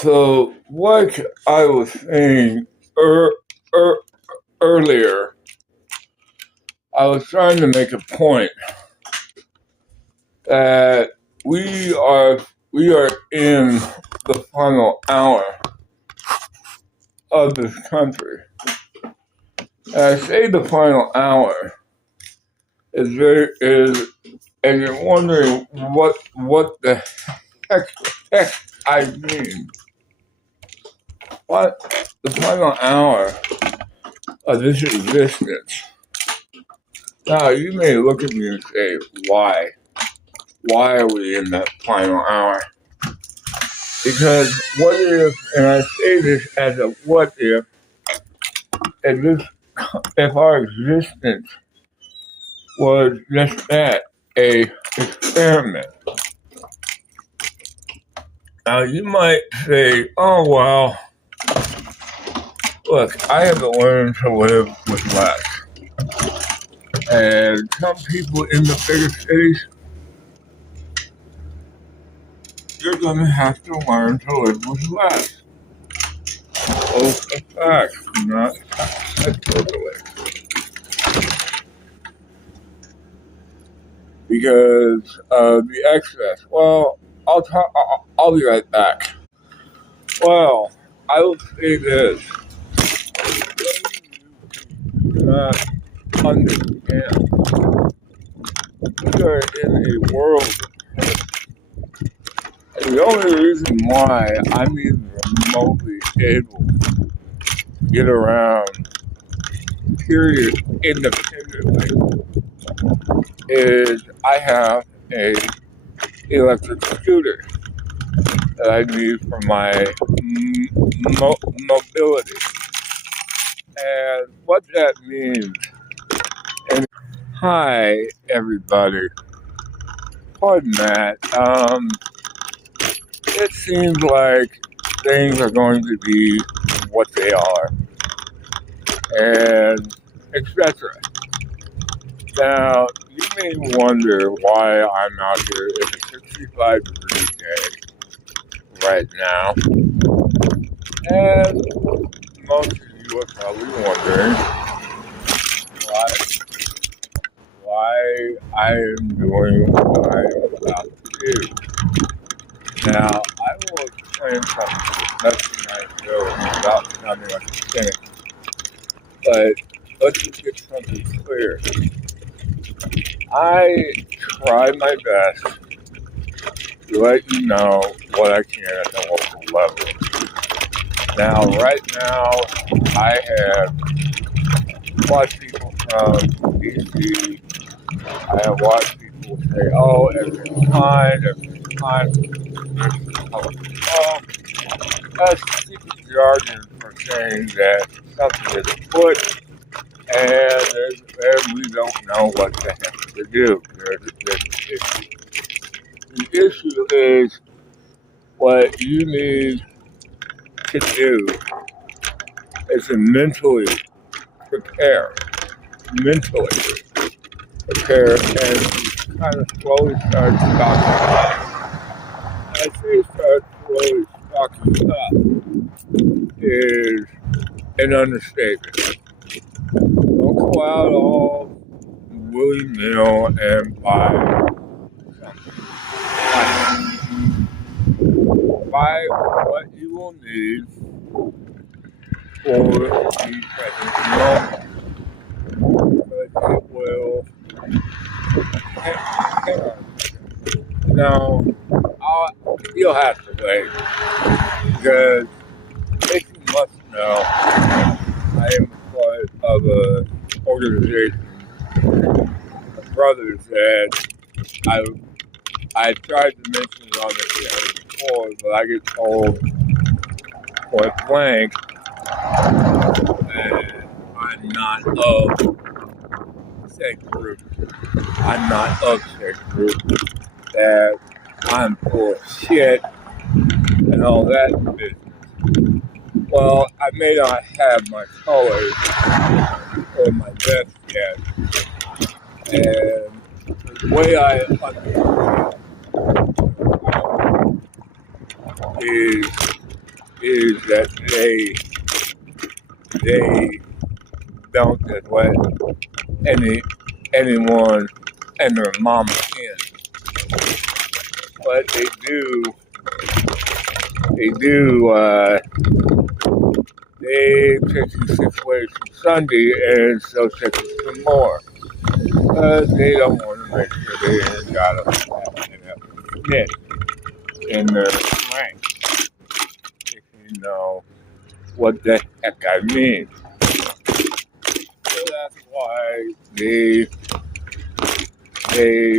So, like I was saying er, er, earlier, I was trying to make a point that we are we are in the final hour of this country. And I say the final hour is, and you're wondering what the heck I mean. What the final hour of this existence? Now you may look at me and say, why? Why are we in that final hour? Because what if, and I say this as a what if our existence was just that, a experiment. Now you might say, oh well, look, I have to learn to live with less. And some people in the bigger cities, you're gonna have to learn to live with less. Those are facts, not hyperbole. Because of the excess. Well, I'll be right back. Well, I will say this. You do not understand. We are in a world, and the only reason why I'm even remotely able to get around, period, independently, is I have a electric scooter that I need for my mobility. And what that means, and hi everybody, pardon that, it seems like things are going to be what they are, and etc. Now, you may wonder why I'm out here. It's a 65-degree day right now, and most of you are probably wondering why I am doing what I am about to do. Now, I will explain something to the best of my ability without sounding like a cynic, but let's just get something clear. I try my best to let you know what I can at the local level. Now, right now, I have watched people from DC. I have watched people say, oh, everything's fine. Well, that's secret jargon for saying that something is afoot and we don't know what the heck to do. There's an issue. The issue is what you need to do is to mentally prepare. Mentally prepare and kind of slowly start stocking up. I say start slowly stocking up is an understatement. Don't go out all willy-nilly and buy something. Buy what you will need for the present moment. But it will hang on. Now, you'll have to wait because if you must know, I am part of an organization, of brothers, that I tried to mention it on the channel before, but I get told point blank that I'm not of said group. I'm not of said group. That I'm full of shit and all that business. Well, I may not have my colors or my vest yet, and the way I understand is is that they don't just let anyone and their mama in, but they take you 6 ways from Sunday and so take you some more. They don't want to make sure they ain't got a nick in their rank, if you know what the heck I mean. So that's why they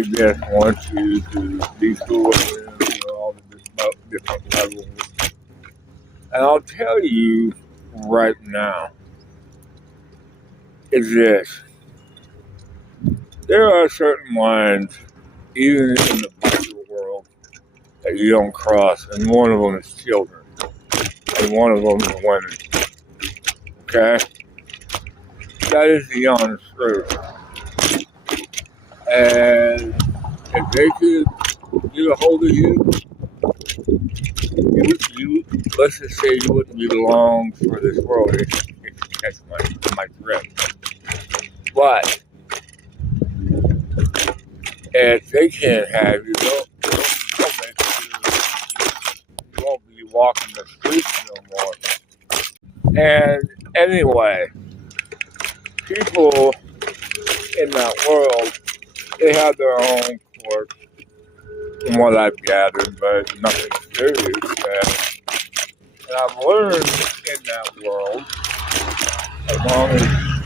just want you to be cool with all the different levels. And I'll tell you right now is this. There are certain lines, even in the biker world, that you don't cross, and one of them is children, and one of them is women. Okay? That is the honest truth. And if they could get a hold of you, let's just say you wouldn't belong for this world if you catch my drift. But if they can't have you, they'll make sure you won't be walking the streets no more. And anyway, people in that world, they have their own quirks, from what I've gathered, but nothing serious. And I've learned in that world, as long as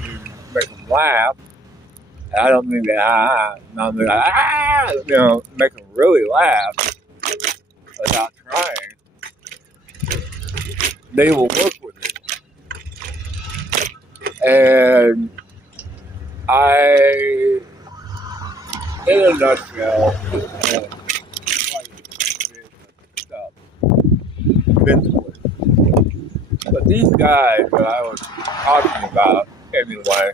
you make them laugh, and I don't mean that, make them really laugh without trying, they will work with it. And in a nutshell, stuff mentally. But these guys that I was talking about anyway,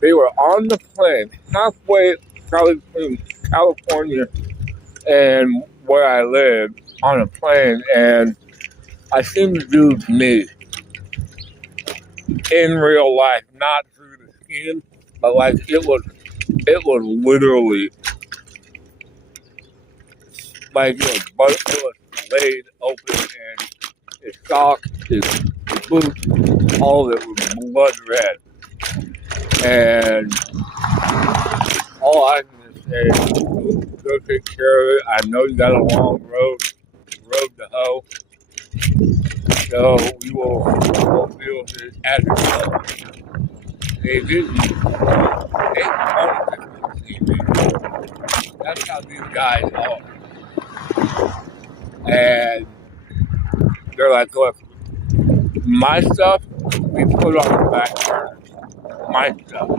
they were on the plane halfway probably between California and where I live on a plane, and I seen the dude's knee in real life, not through the skin, but like it was literally like it was laid open, and his socks, his boots, all of it was blood red. And all I can say is go take care of it. I know you got a long road to hoe. So we will deal with it as it goes. They didn't. They wanted to see me. That's how these guys are. And they're like, look, my stuff, we put on the back burner. My stuff.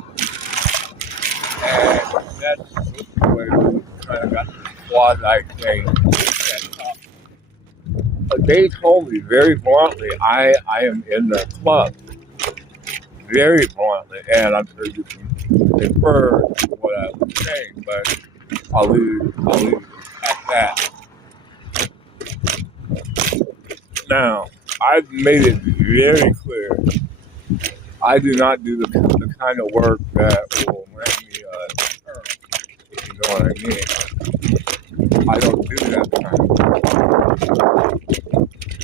And that's the way we kind of got the quasi thing set up. But they told me very bluntly, I am in the club. Very bluntly, and I'm sure you can infer what I was saying, but I'll leave it at that. Now, I've made it very clear, I do not do the kind of work that will land me a term, if you know what I mean. I don't do that kind of work.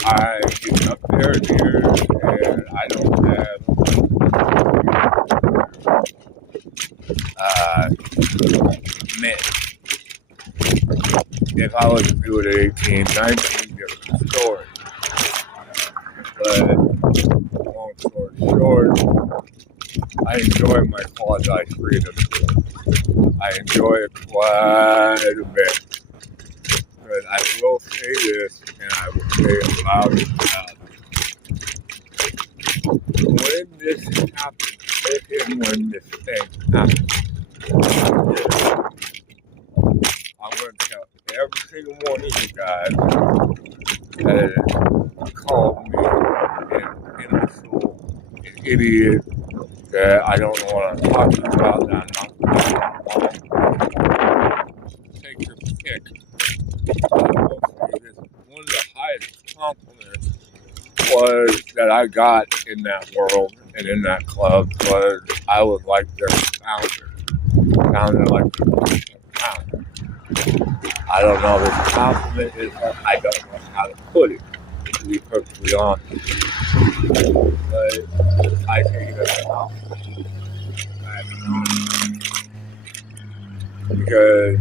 I get up there and I don't have men. If I was to do it at 18, 19, different story. But long story short, I enjoy my quasi-freedom. I enjoy it quite a bit. But I will say this, and I will say it loud and loud. When this happens, if and when this thing happens, I'm going to tell every single one of you guys that called me an imbecile, an idiot, that I don't know what I'm talking about, that I'm not take your pick. I will say this, one of the highest compliments was that I got in that world and in that club was I was like their founder. Sounded like the founder. I don't know if this compliment is, I don't know how to put it, to be perfectly honest. But I take it as a compliment. Because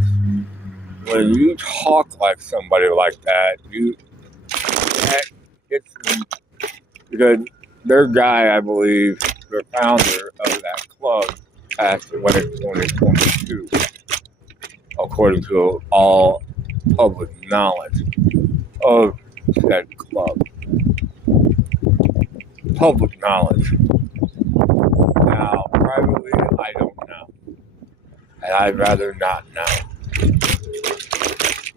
when you talk like somebody like that, that gets me, because their guy, I believe, the founder of that club, passed away in 2022, according to all public knowledge of said club. Public knowledge. Now, privately, I don't know. And I'd rather not know. To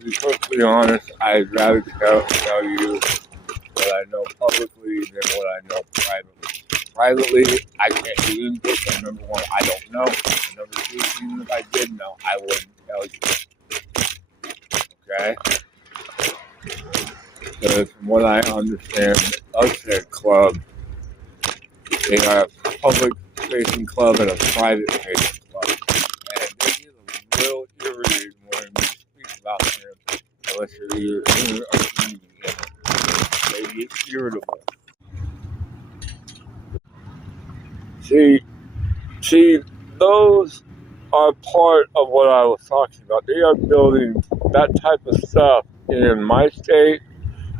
be perfectly honest, I'd rather tell you what I know publicly than what I know privately. Privately, I can't do input, so number one, I don't know. Number two, even if I did know, I wouldn't tell you. Okay? Because from what I understand of said club, they are a public-facing club and a private-facing club. And they get a little irritated when you speak about them, unless you're either in it or community in it. They get irritable. See, those are part of what I was talking about. They are building that type of stuff in my state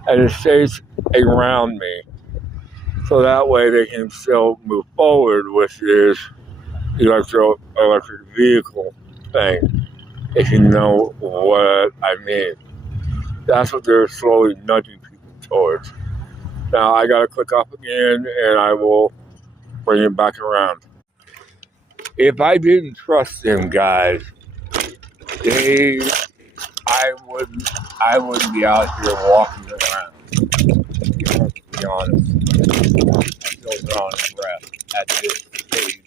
and the states around me. So that way they can still move forward with this electric vehicle thing, if you know what I mean. That's what they're slowly nudging people towards. Now I gotta click off again and I will bring it back around. If I didn't trust them guys, I wouldn't be out here walking around. To be perfectly honest, I feel drawing a breath at this stage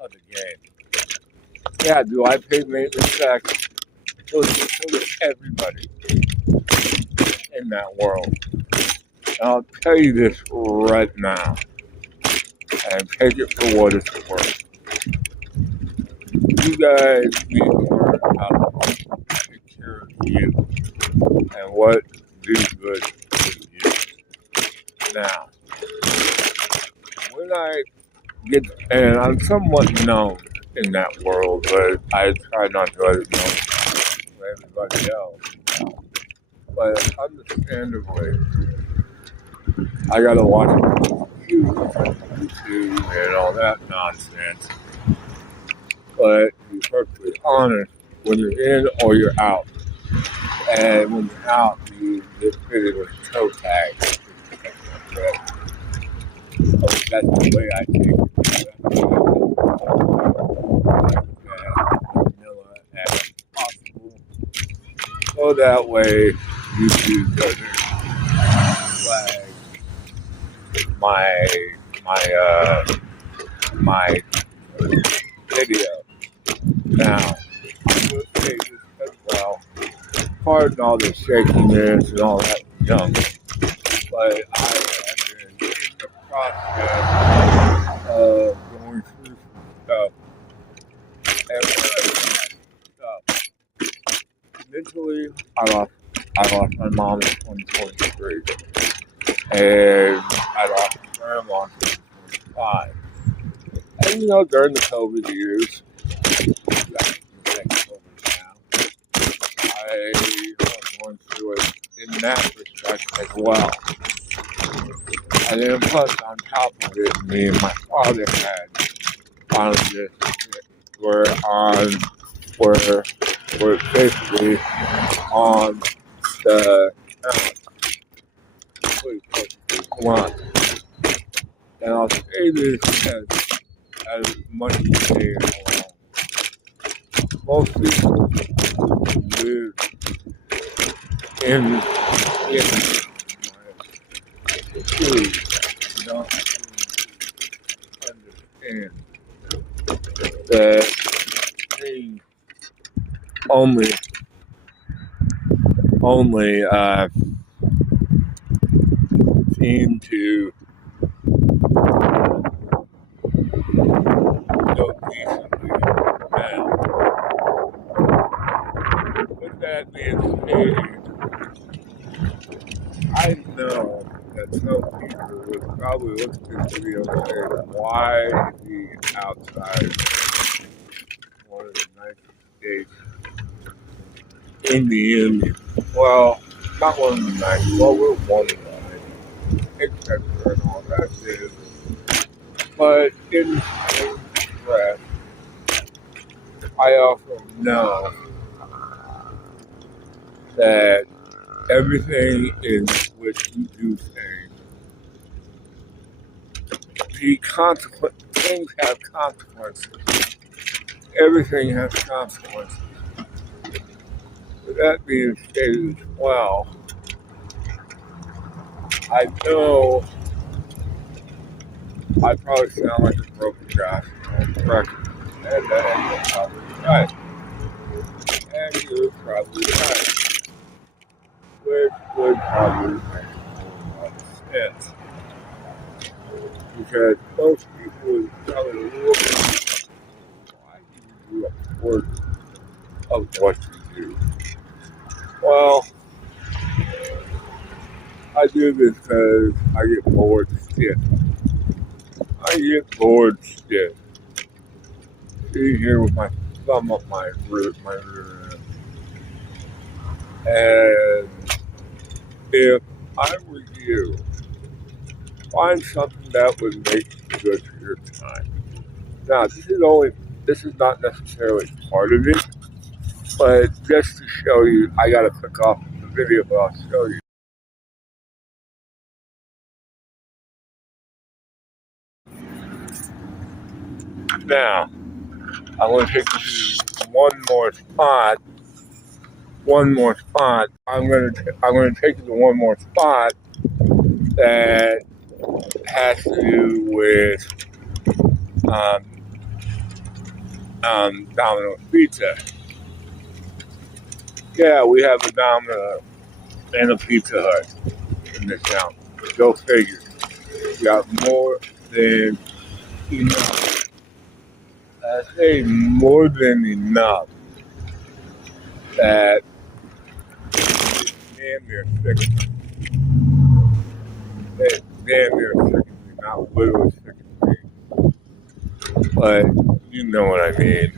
of the game. Yeah, do I pay maintenance tax? So does everybody in that world. And I'll tell you this right now, and take it for what it's worth. You guys need to learn how to take care of you and what do good for you. Now, when I get, and I'm somewhat known in that world, but I try not to let it know for everybody else. But understandably, I gotta watch YouTube and all that nonsense. But to be perfectly honest, when you're in or you're out, and when you're out, you get fitted with a toe tag. That's the way I take it. Vanilla as possible. So that way, YouTube doesn't flag my video. Now, I'm going to say this as well. Pardon all the shakiness and all that junk, but I have been in the process of going through some stuff. And when I say stuff, mentally, I lost my mom in 2023, and I lost my grandma in 2025. And during the COVID years, I was going through it in that respect as well. And then plus on top of it, me and my father had finally were basically on the one. And I'll say this as much as they along. Most people live in truly don't understand that they only seem to go decently now. With that being said, I know that some people would probably look at this video and say, why is he outside one of the nicest states in the Union? Well, not one of the nicest. Well, we're one of the nicest, except for all that is. But in the same breath, I also know that everything in which you do things have consequences. Everything has consequences. With that being stated as well, I know I probably sound like a broken guy on the record, and that is probably right. And you're probably right, which would probably make a lot of sense. Because most people would probably look at why you do a quarter of what you do. Well, I do this because I get bored stiff. I get bored stiff. Sitting here with my thumb up my rear end. And if I were you, find something that would make good for your time. Now, this is not necessarily part of it, but just to show you, I gotta click off the video, but I'll show you. Now, I'm gonna take you to one more spot. I'm gonna take you to one more spot that has to do with Domino's Pizza. Yeah, we have a Domino's and a Pizza Hut in this town. Go figure. We got more than enough. I say more than enough that it's damn near sick. It's damn near sick, not literally sick of me. But you know what I mean.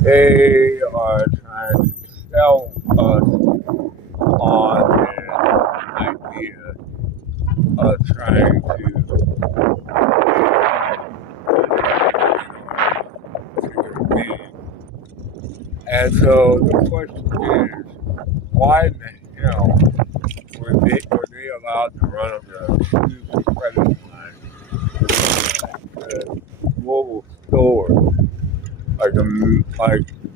They are trying to sell us on this idea of trying to and so the question is, why in the hell were they allowed to run up the stupid credit line the global store like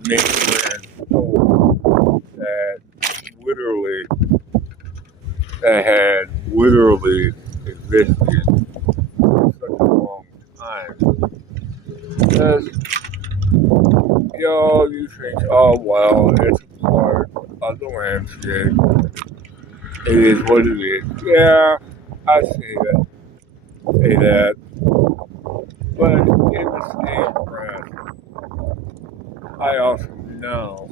mainland store that had literally existed for such a long time? Because you think, oh well, it's a part of the landscape. It is what it is. Yeah, I say that. But in the same breath, I also know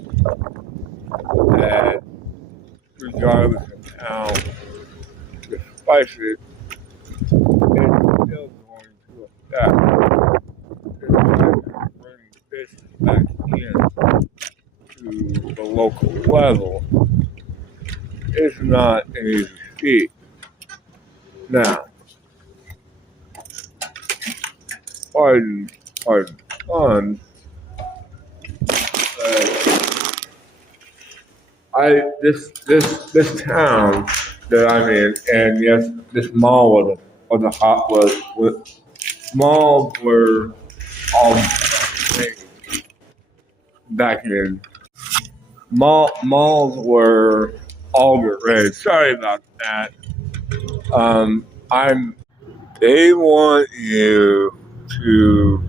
that regardless of how the spice it, it's still going to affect. It's going to bring business back in to the local level. It's not an easy feat. Now, pardon fun, this town that I'm in, and yes, this mall malls were all back in. Malls were all the rage. Sorry about that. They want you to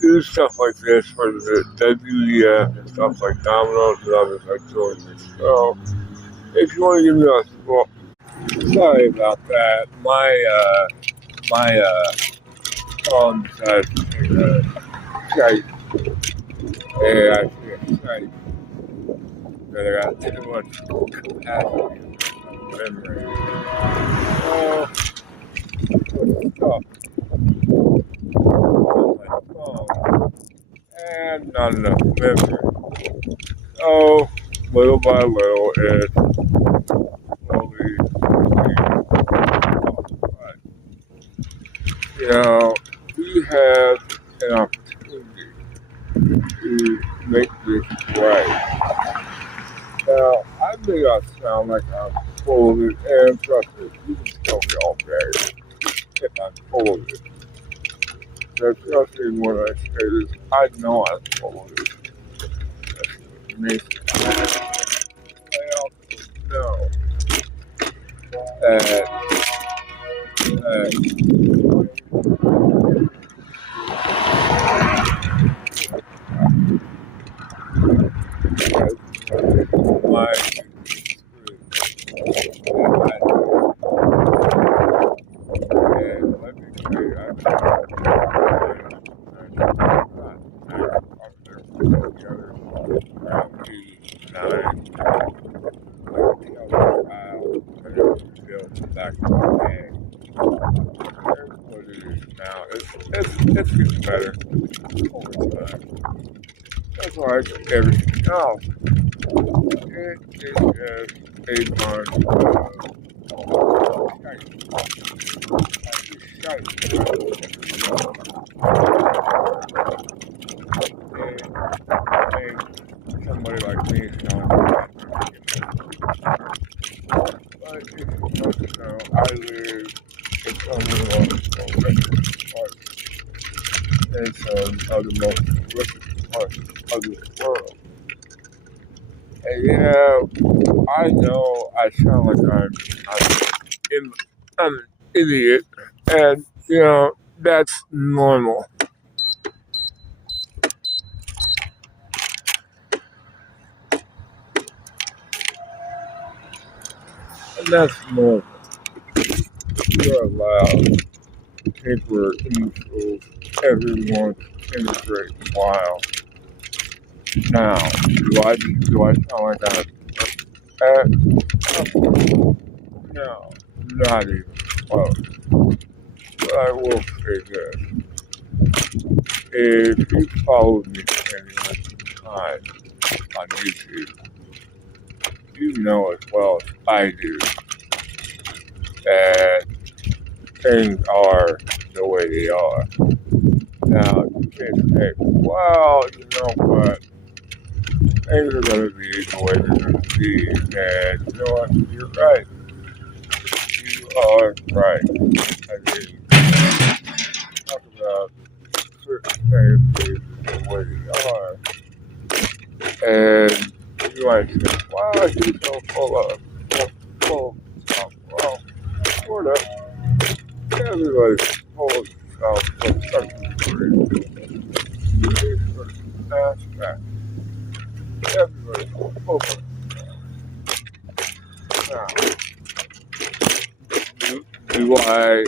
do stuff like this for the WDF and stuff like Domino's and others like doing this. So, if you want to give me a support, Sorry about that. My phone decided to take a Skype. Yeah, I see a Skype. But I got too much capacity in my memory. Oh, stuff on my phone. And not enough memory. So, little by little, it slowly but, we have an opportunity to make this right. Now, I may not sound like I'm full of it, and trust me, you can tell me all day if I'm full of it. But trust me when I say this, I know I'm full of it. That's what makes I also know that my and let me tell you, I'm together around 89, back in the day. Here's what it is now. It's getting better over time. That's like everything else. It is just a bunch of and somebody like me sound but if you don't know, I live in some of the most horrific parts and some of the most horrific parts of this world. And I know I sound like I'm an idiot, and that's normal. And that's normal. You're allowed paper initials every once in a great while. Now, do I sound like I'm no, not even close. But I will say this. If you followed me for any length of time on YouTube, you know as well as I do that things are the way they are. Now, you can say, well, you know what? Things are going to be the way they're going to be. And you know what? You're right. You are right. I mean, talk about certain things being the way they are. And you might say, wow, he's so full of stuff. Well, sort of. Everybody's full of stuff from certain degree. A certain aspect. Everybody's full of it. Now, do I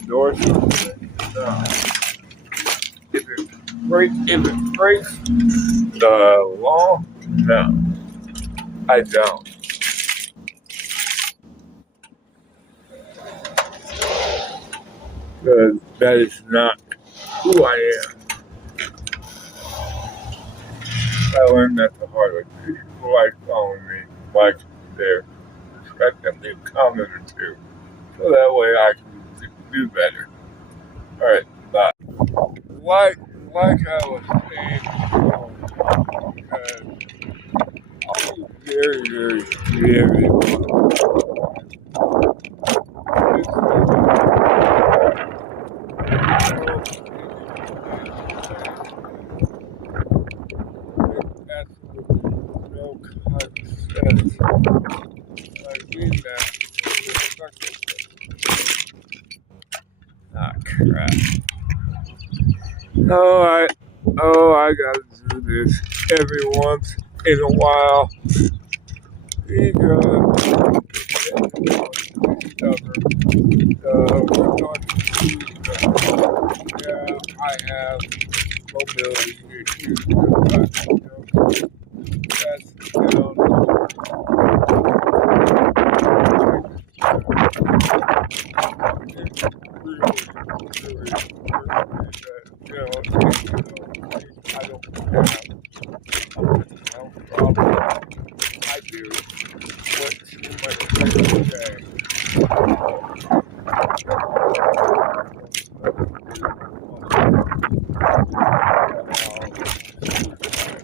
endorse something? No. If it breaks the law, no, I don't. Because that is not who I am. I learned that the hard way. People like following me, like their respect them, leave a comment or two. So that way I can do better. Alright, bye. Like I was saying, because I was very no concept. I mean that respectfully. Ah, crap. I gotta do this every once in a while because regarding yeah, I have mobility issues, but that's it's really frustrating that I don't have a health problem. I do. What's my second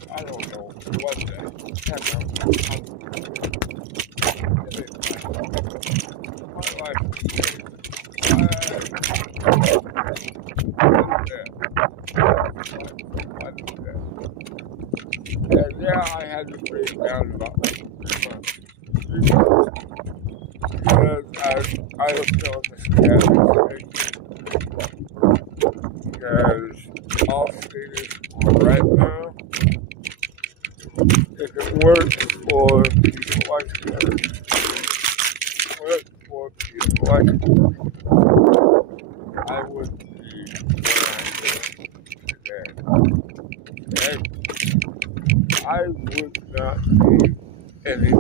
I don't know what the heck my life and yeah, I had to break down about 3 months because I was feeling the because all status right now, if it works for people like me, works for people like me, I would be where I am today. And I would not be any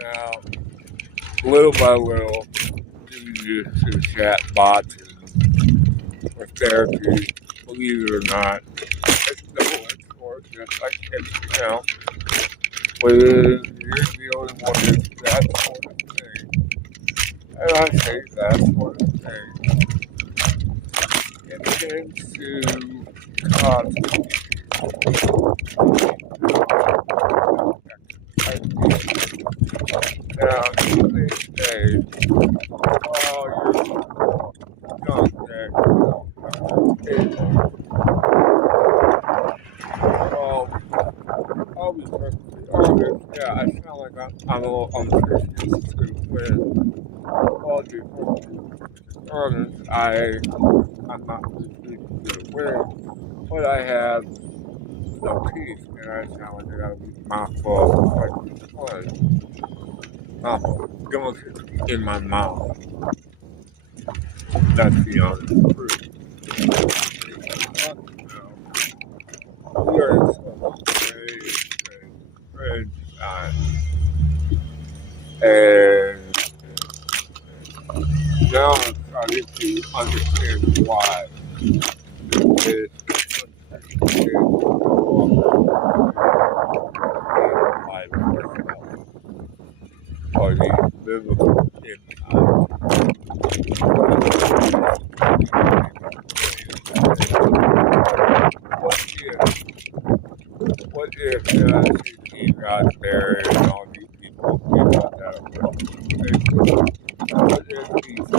now, little by little, getting used to chat bots or therapy, believe it or not, it's double-edged sword, just like anything else. When you're dealing with that sort of thing, and I say that sort of thing, it tends to cause now, you may say, well, you're young, that I'll be perfectly honest. Yeah, I sound like I'm a little unconscious when all due honest, I'm not completely aware, but I have no teeth, and I sound like I got a mouthful of gunk in my mouth. That's the honest truth. We are in some strange time, and now I'm starting to understand why this country is or the biblical impact. What if he got there and all these people came out that way? What if these kids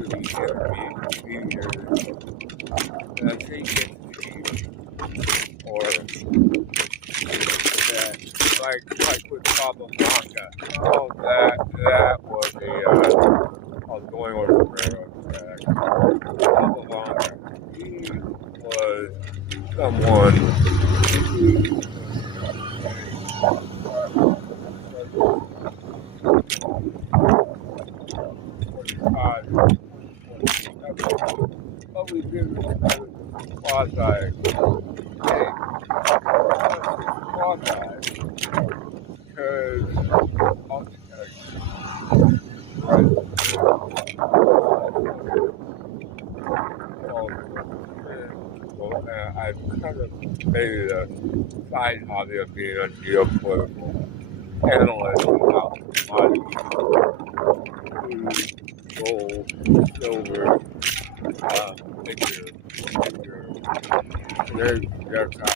to the enemy, and I think it's or that, like with Papa Manga. Oh, that was I was going on the railroad track. Papa Manga, he was someone who what we did was quasi because I've kind of made it a side hobby of being a geopolitical analyst about commodities, gold, silver, nickel, there's